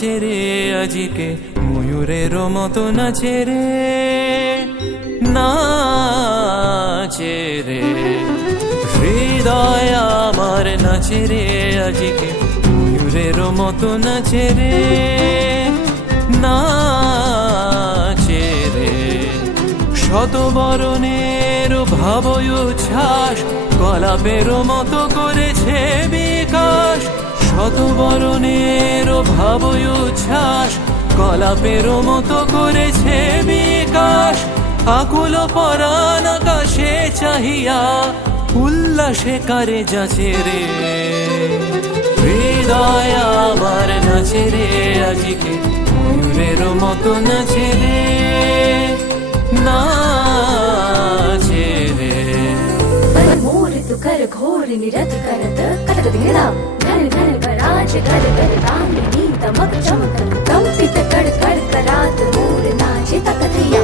নাচে রে আজিকে, ময়ূরের মতো নাচে রে, নাচে রে। হৃদয় আমার নাচে রে আজিকে, ময়ূরের মতো নাচে রে, নাচে রে। শত বরণের ভাবয় উচ্ছ্বাস, কলাপের মতো করেছে বিকাশ। শত বরণের ভাবয় উচ্ছ্বাস, কলাপের মতো করেছে বিকাশ। আকুল পরাণ আকাশে চাহিয়া, উল্লাসে কারে যাচে রে। হৃদয় আমার নাচে রে আজিকে, ময়ূরের মতো নাচে রে, नाचे रे। मोर तू कर घोर निरत करत कटक दिला, घन घन कराज कर कर कामिनी तमक चमक कंपित कड़ कड़ करात मोर नाचे तकथिया।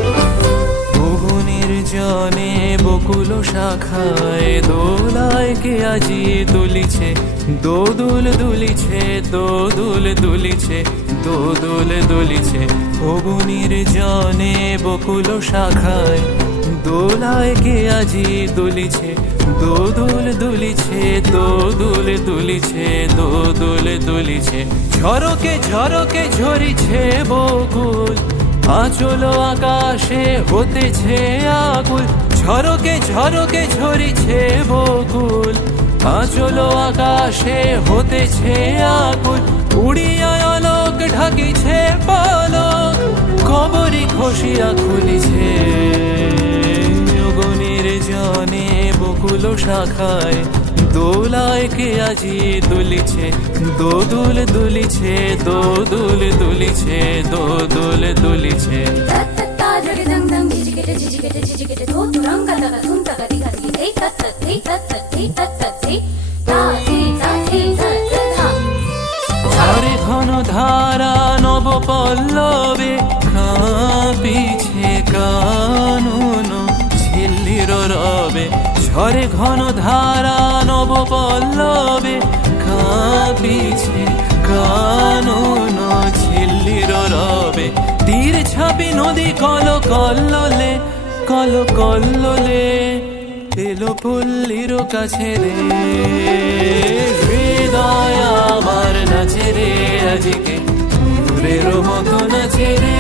ভুবনের জনে বকুল শাখায়, দোলায় কে আজি দুলিছে, দোদুল দুলিছে, দোদুল দুলিছে, দোদুল দুলিছে। ভুবনের জনে বকুল শাখায়, দোলায় কে আজি দুলিছে, দোদুল দুলিছে, দোদুল দুলিছে, দোদুল দুলিছে। ঝরকে ঝরকে ঝরিছে বকুল, আঁচল আকাশে হতেছে আকুল। ঝরকে ঝরকে ঝরিছে বকুল, আঁচল আকাশে হতেছে আকুল। উড়িয়া আলোক ঢাকিছে পালক, খবরি খসিয়া খুলিছে। অগণির জনে বকুল শাখায়, দোলায় কে আজি দুলিছে, দোদুল দুলিছে, দোদুল দুলিছে, দোদুল দুলিছে। तत्तत्ता जगदं दं झिझिकेटे झिझिकेटे तो तुरंग तक तुम तक दिखा दी ते तत्तत्ते ता थे तत्तथा। ঝরে ঘন ধারা নব পল্লবে, কাঁপিছে কানন ঝিল্লির রবে। ঝরে ঘন ধারা নব পল্লবে, কাঁপিছে কানন ঝিল্লির রবে। তীর ছাপি নদী কল কল্লোলে, কল কল্লোলে এলো পল্লীর কাছে রে। হৃদয় আমার নাচে রে আজিকে, ময়ূরের মতো নাচে রে।